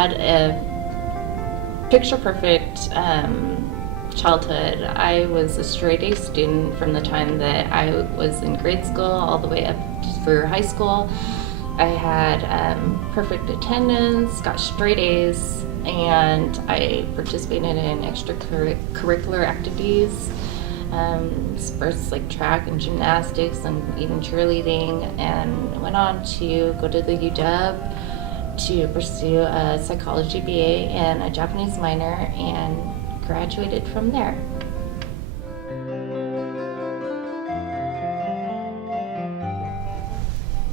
had a picture-perfect childhood. I was a straight-A student from the time that I was in grade school all the way up for high school. I had perfect attendance, got straight A's, and I participated in extracurricular activities, sports like track and gymnastics and even cheerleading, and went on to go to the UW to pursue a psychology BA and a Japanese minor, and graduated from there.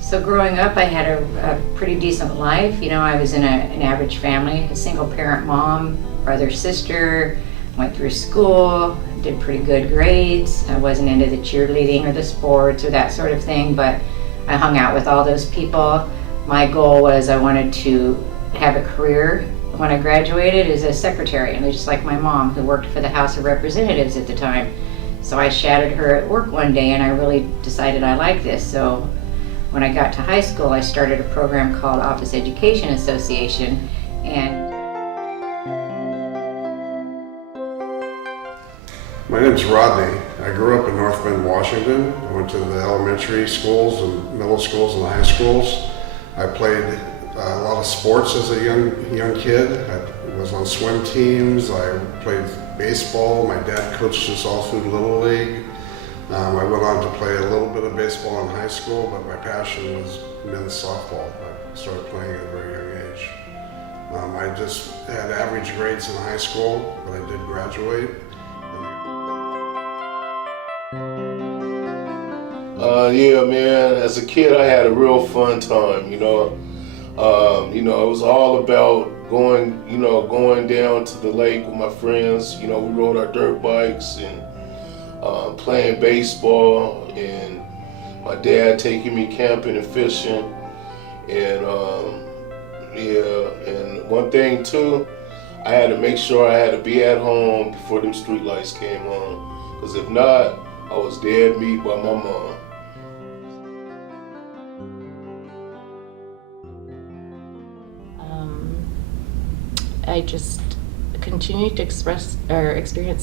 So growing up, I had a pretty decent life. You know, I was in an average family, a single parent mom, brother, sister, went through school, did pretty good grades. I wasn't into the cheerleading or the sports or that sort of thing, but I hung out with all those people. My goal was I wanted to have a career when I graduated as a secretary, and just like my mom, who worked for the House of Representatives at the time. So I shadowed her at work one day, and I really decided I liked this. So when I got to high school, I started a program called Office Education Association, and my name's Rodney. I grew up in North Bend, Washington. I went to the elementary schools and middle schools and high schools. I played a lot of sports as a young kid. I was on swim teams. I played baseball. My dad coached us all through Little League. I went on to play a little bit of baseball in high school, but my passion was men's softball. I started playing at a very young age. I just had average grades in high school, but I did graduate. Yeah, man. As a kid, I had a real fun time. It was all about going down to the lake with my friends. We rode our dirt bikes and playing baseball, and my dad taking me camping and fishing, and and one thing too, I had to make sure I had to be at home before them street lights came on, because if not, I was dead meat by my mom. I just continued to experience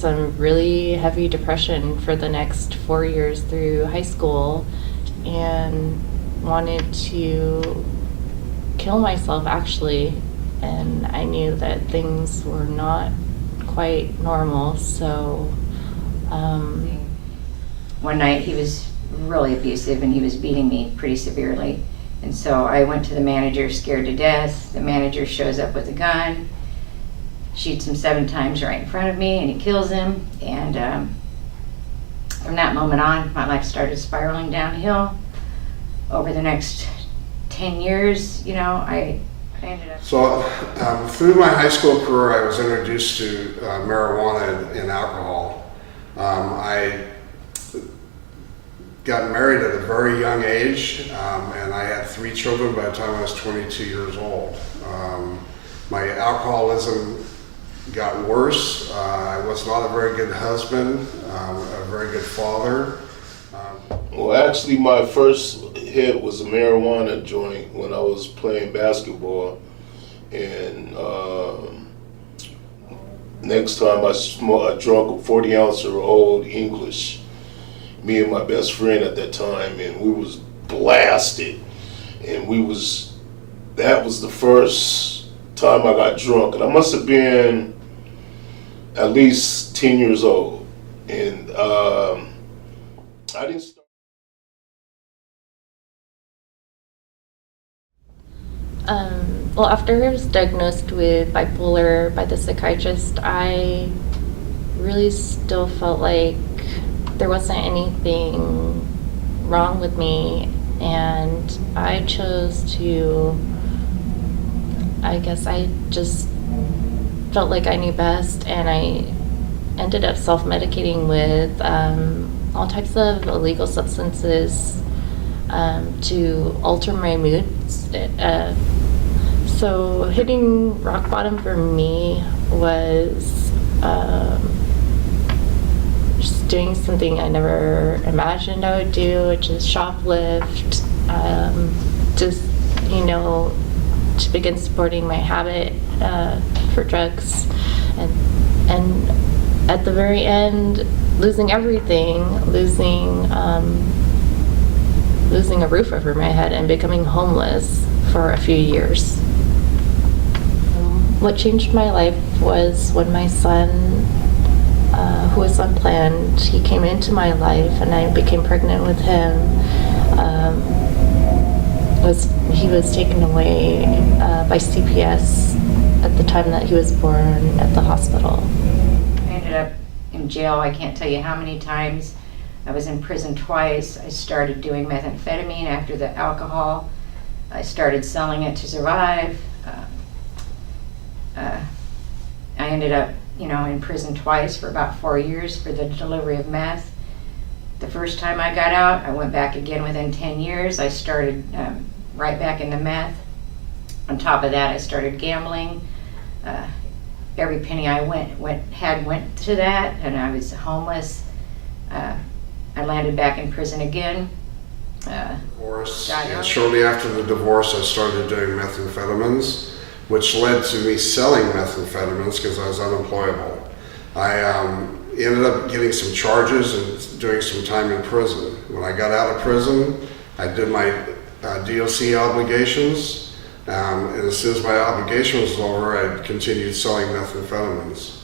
some really heavy depression for the next 4 years through high school, and wanted to kill myself actually, and I knew that things were not quite normal, so one night he was really abusive and he was beating me pretty severely. And so I went to the manager scared to death. The manager shows up with a gun, shoots him 7 times right in front of me, and he kills him. And from that moment on, my life started spiraling downhill. Over the next 10 years, I ended up... So through my high school career, I was introduced to marijuana and alcohol. I got married at a very young age, and I had 3 children by the time I was 22 years old. My alcoholism got worse. I was not a very good husband, a very good father. Well, actually, my first hit was a marijuana joint when I was playing basketball, and next time I drunk a 40 ounce of Old English, me and my best friend at that time, and we was blasted, and that was the first time I got drunk, and I must have been at least 10 years old, and I didn't start. Well, after I was diagnosed with bipolar by the psychiatrist, I really still felt like there wasn't anything wrong with me, and I chose to, I guess I just felt like I knew best, and I ended up self-medicating with all types of illegal substances to alter my moods. So hitting rock bottom for me was just doing something I never imagined I would do, which is shoplift. Just, to begin supporting my habit for drugs, and at the very end, losing everything, losing a roof over my head and becoming homeless for a few years. What changed my life was when my son, who was unplanned, he came into my life and I became pregnant with him. He was taken away by CPS at the time that he was born at the hospital. I ended up in jail, I can't tell you how many times. I was in prison twice. I started doing methamphetamine after the alcohol. I started selling it to survive. I ended up, in prison twice for about 4 years for the delivery of meth. The first time I got out, I went back again within 10 years. I started right back into meth. On top of that, I started gambling. Every penny I went to that, and I was homeless. I landed back in prison again. Divorce. Got And out. shortly after the divorce, I started doing methamphetamines, which led to me selling methamphetamines because I was unemployable. I ended up getting some charges and doing some time in prison. When I got out of prison, I did my DOC obligations, and as soon as my obligation was over, I continued selling methamphetamines.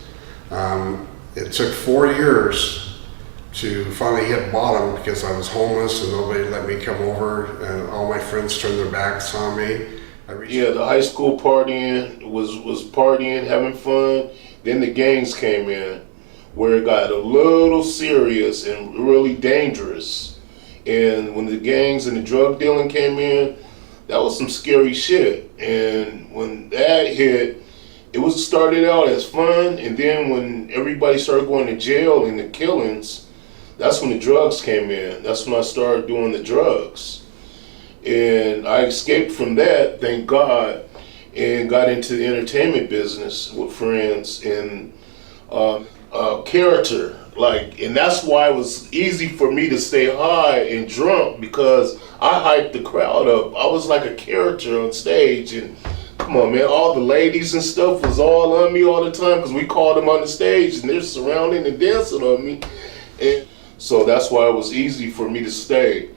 It took 4 years to finally hit bottom because I was homeless and nobody let me come over, and all my friends turned their backs on me. Yeah, the high school partying was partying, having fun. Then the gangs came in, where it got a little serious and really dangerous. And when the gangs and the drug dealing came in, that was some scary shit. And when that hit, it started out as fun, and then when everybody started going to jail and the killings, that's when the drugs came in. That's when I started doing the drugs. And I escaped from that, thank God, and got into the entertainment business with friends and character. And that's why it was easy for me to stay high and drunk, because I hyped the crowd up. I was like a character on stage, and come on, man, all the ladies and stuff was all on me all the time because we called them on the stage and they're surrounding and dancing on me. And so that's why it was easy for me to stay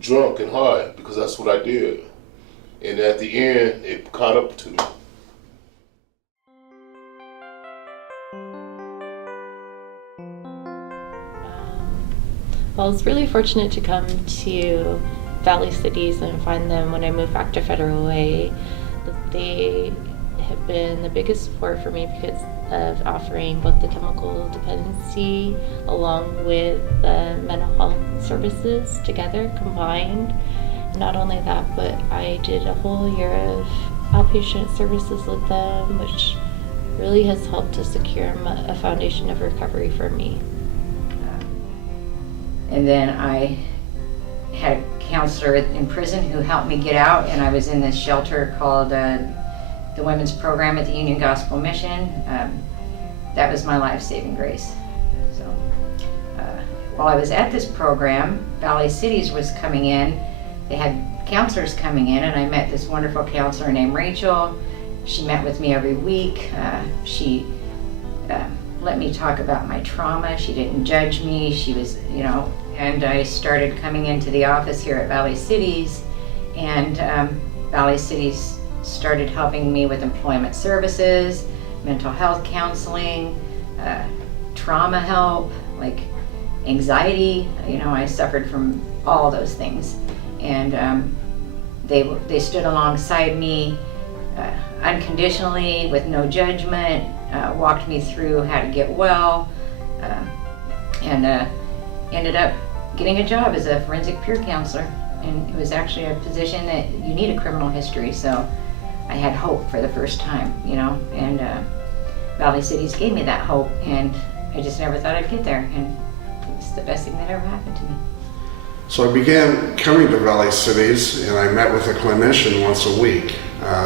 drunk and high, because that's what I did. And at the end, it caught up to me. Well, I was really fortunate to come to Valley Cities and find them when I moved back to Federal Way. They have been the biggest support for me because of offering both the chemical dependency along with the mental health services together, combined. Not only that, but I did a whole year of outpatient services with them, which really has helped to secure a foundation of recovery for me. And then I had a counselor in prison who helped me get out, and I was in this shelter called the Women's Program at the Union Gospel Mission. That was my life-saving grace. So while I was at this program, Valley Cities was coming in. They had counselors coming in, and I met this wonderful counselor named Rachel. She met with me every week. She let me talk about my trauma. She didn't judge me. She was, and I started coming into the office here at Valley Cities, and Valley Cities started helping me with employment services, mental health counseling, trauma help, like anxiety. I suffered from all those things, and they stood alongside me unconditionally with no judgment, walked me through how to get well, and ended up getting a job as a forensic peer counselor. And it was actually a position that you need a criminal history, so I had hope for the first time, and Valley Cities gave me that hope, and I just never thought I'd get there, and it's the best thing that ever happened to me. So I began coming to Valley Cities, and I met with a clinician once a week.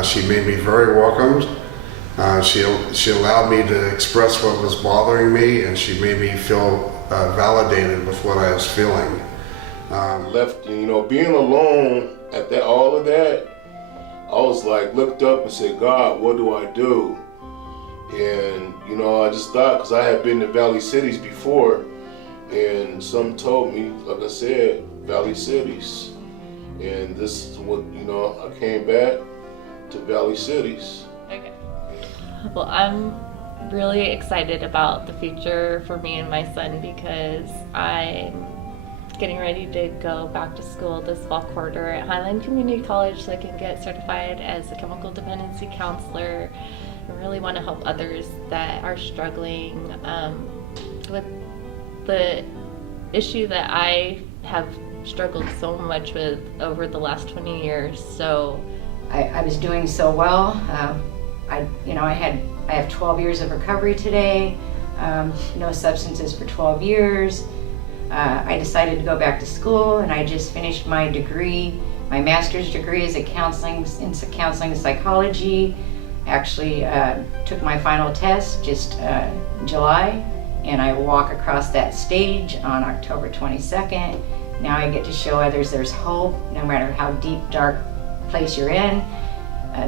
She made me very welcomed. She allowed me to express what was bothering me, and she made me feel validated with what I was feeling. Being alone at all of that, I was like, looked up and said, God, what do I do? And, you know, I just thought, because I had been to Valley Cities before, and some told me, like I said, Valley Cities. And this is what, you know, I came back to Valley Cities. Okay. Well, I'm really excited about the future for me and my son because I'm getting ready to go back to school this fall quarter at Highland Community College so I can get certified as a chemical dependency counselor. I really want to help others that are struggling with the issue that I have struggled so much with over the last 20 years. So I was doing so well. I have 12 years of recovery today, no substances for 12 years. I decided to go back to school, and I just finished my degree, my master's degree is in counseling and psychology. Actually took my final test just July, and I walk across that stage on October 22nd. Now I get to show others there's hope, no matter how deep, dark place you're in.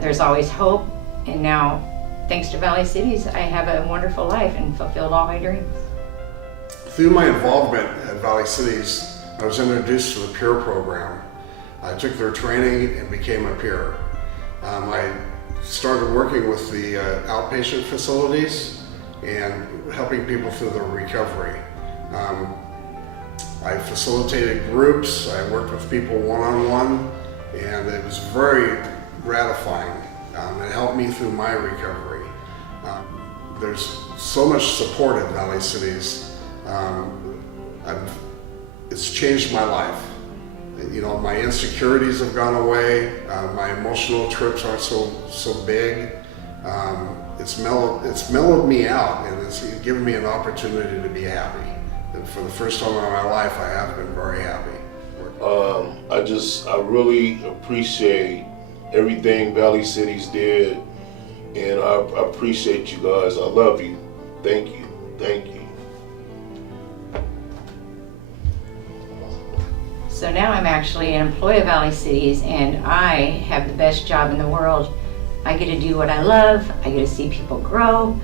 There's always hope, and now, thanks to Valley Cities, I have a wonderful life and fulfilled all my dreams. Through my involvement at Valley Cities, I was introduced to the peer program. I took their training and became a peer. I started working with the outpatient facilities and helping people through their recovery. I facilitated groups, I worked with people one-on-one, and it was very gratifying. It helped me through my recovery. There's so much support at Valley Cities. It's changed my life. You know, my insecurities have gone away. My emotional trips aren't so big. It's mellowed me out, and it's given me an opportunity to be happy. And for the first time in my life, I have been very happy. I really appreciate everything Valley Cities did, and I appreciate you guys. I love you. Thank you. Thank you. So now I'm actually an employee of Valley Cities, and I have the best job in the world. I get to do what I love. I get to see people grow.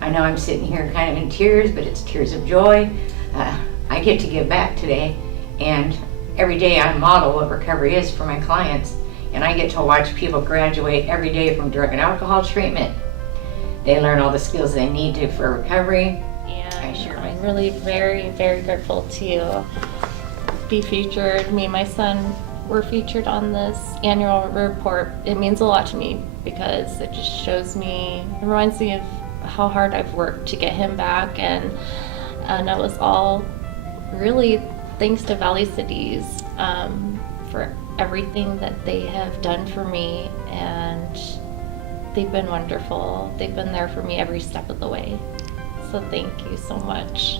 I know I'm sitting here kind of in tears, but it's tears of joy. I get to give back today, and every day I model what recovery is for my clients, and I get to watch people graduate every day from drug and alcohol treatment. They learn all the skills they need to for recovery. And I'm really very, very grateful to be featured. Me and my son were featured on this annual report. It means a lot to me because it just shows me, it reminds me of how hard I've worked to get him back, and it was all really thanks to Valley Cities for everything that they have done for me, and they've been wonderful. They've been there for me every step of the way. So thank you so much.